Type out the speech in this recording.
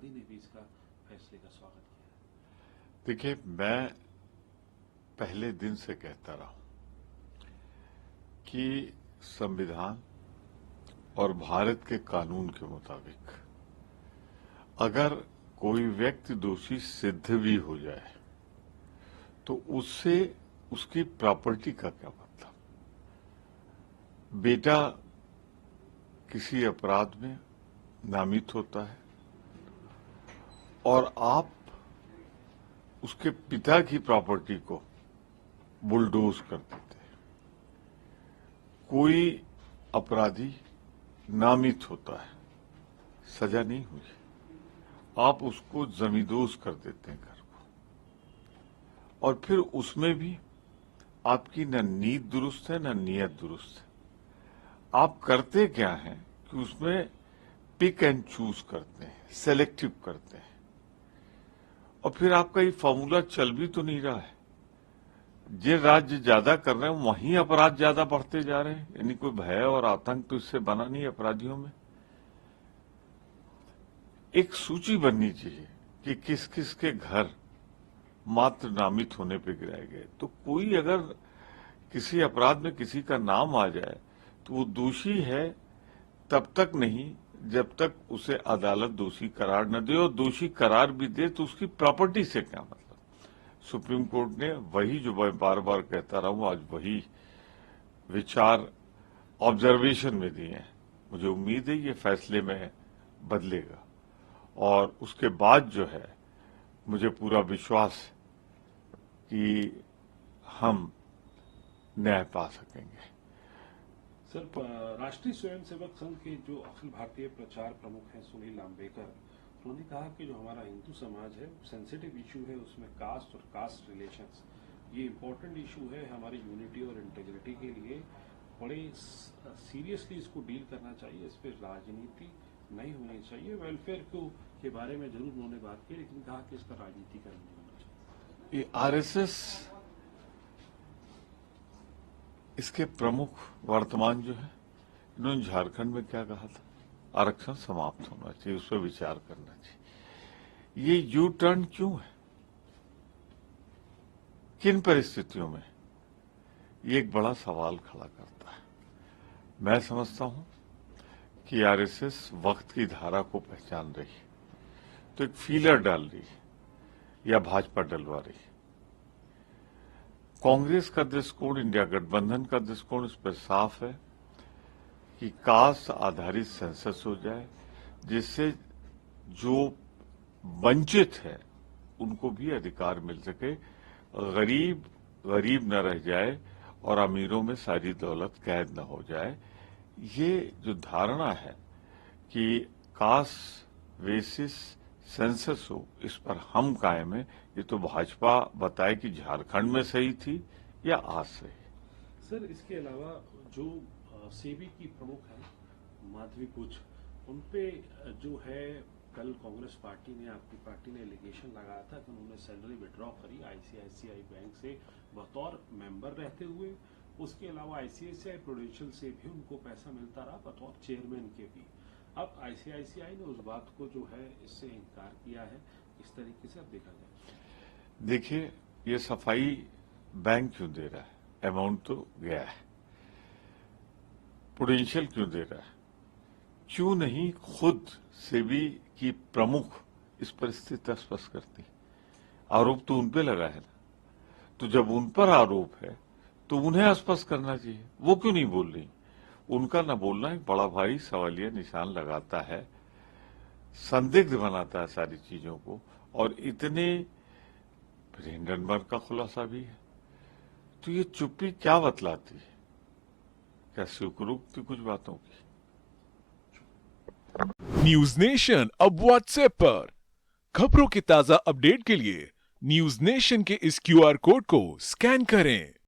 गांधी ने भी इसका फैसले का स्वागत किया। देखिए, मैं पहले दिन से कहता रहा हूं कि संविधान और भारत के कानून के मुताबिक अगर कोई व्यक्ति दोषी सिद्ध भी हो जाए तो उससे उसकी प्रॉपर्टी का क्या मतलब। बेटा किसी अपराध में नामित होता है और आप उसके पिता की प्रॉपर्टी को बुलडोज कर देते हैं। कोई अपराधी नामित होता है, सजा नहीं हुई, आप उसको जमींदोज कर देते हैं घर को, और फिर उसमें भी आपकी न नीयत दुरुस्त है न नियत दुरुस्त है। आप करते क्या हैं कि उसमें पिक एंड चूज करते हैं, सेलेक्टिव करते हैं, और फिर आपका ये फॉर्मूला चल भी तो नहीं रहा है। जे राज्य ज्यादा कर रहे हैं वहीं अपराध ज्यादा बढ़ते जा रहे हैं, यानी कोई भय और आतंक तो इससे बना नहीं अपराधियों में। एक सूची बननी चाहिए कि किस किस के घर मात्र नामित होने पे गिराए गए। तो कोई अगर किसी अपराध में किसी का नाम आ जाए तो वो दोषी है तब तक नहीं जब तक उसे अदालत दोषी करार न दे, और दोषी करार भी दे तो उसकी प्रॉपर्टी से क्या मतलब। सुप्रीम कोर्ट ने वही, जो मैं बार बार कहता रहा हूं, आज वही विचार ऑब्जर्वेशन में दिए हैं। मुझे उम्मीद है ये फैसले में बदलेगा, और उसके बाद जो है मुझे पूरा विश्वास कि हम न्याय पा सकेंगे। सर, राष्ट्रीय स्वयंसेवक संघ के जो अखिल भारतीय प्रचार प्रमुख हैं सुनील लांबेकर, उन्होंने कहा कि जो हमारा हिंदू समाज है सेंसिटिव इशू है, उसमें कास्ट और कास्ट रिलेशंस ये इम्पोर्टेंट इशू है हमारी यूनिटी और इंटीग्रिटी के लिए। बड़े सीरियसली इसको डील करना चाहिए, इस पर राजनीति नहीं होनी चाहिए। वेलफेयर के बारे में जरूर उन्होंने बात की, लेकिन कहा कि इसका राजनीतिकरण नहीं होना चाहिए। ये आरएसएस इसके प्रमुख वर्तमान जो है, इन्होंने झारखंड में क्या कहा था, आरक्षण समाप्त होना चाहिए, उस पर विचार करना चाहिए। ये यू टर्न क्यों है, किन परिस्थितियों में, ये एक बड़ा सवाल खड़ा करता है। मैं समझता हूं कि आरएसएस वक्त की धारा को पहचान रही है, तो एक फीलर डाल रही है या भाजपा डलवा रही है। कांग्रेस का दृष्टिकोण, इंडिया गठबंधन का दृष्टिकोण इस पर साफ है कि कास्ट आधारित सेंसस हो जाए, जिससे जो वंचित है उनको भी अधिकार मिल सके, गरीब गरीब न रह जाए और अमीरों में सारी दौलत कैद न हो जाए। ये जो धारणा है कि कास्ट बेसिस सेंसस हो, इस पर हम कायम है। ये तो भाजपा बताए कि झारखंड में सही थी या आज सही। सर, इसके अलावा जो सेबी की प्रमुख है माधवी पुच, उनपे जो है कल कांग्रेस पार्टी ने, आपकी पार्टी ने एलिगेशन लगाया था कि उन्होंने सैलरी विड्रॉ करी आईसीआईसीआई बैंक से बतौर मेंबर रहते हुए। उसके अलावा आईसीआईसीआई प्रोडेंशियल से भी उनको पैसा मिलता रहा बतौर चेयरमैन के भी। अब आईसीआईसीआई ने उस बात को जो है इससे इनकार किया है। इस तरीके से अब देखा जाए, देखिए, ये सफाई बैंक क्यों दे रहा है, अमाउंट तो गया है। प्रोडेंशियल क्यों दे रहा है, क्यों नहीं खुद सेबी की प्रमुख इस पर स्थिति स्पष्ट करती। आरोप तो उन पे लगा है ना, तो जब उन पर आरोप है तो उन्हें स्पष्ट करना चाहिए। वो क्यों नहीं बोल रही। उनका न बोलना एक बड़ा भारी सवालिया निशान लगाता है, संदिग्ध बनाता है सारी चीजों को। और इतने हिंडनबर्ग का खुलासा भी है, तो ये चुप्पी क्या बतलाती है, क्या स्वीकृत थी कुछ बातों की। न्यूज नेशन अब व्हाट्सएप पर खबरों के ताजा अपडेट के लिए न्यूज नेशन के इस क्यूआर कोड को स्कैन करें।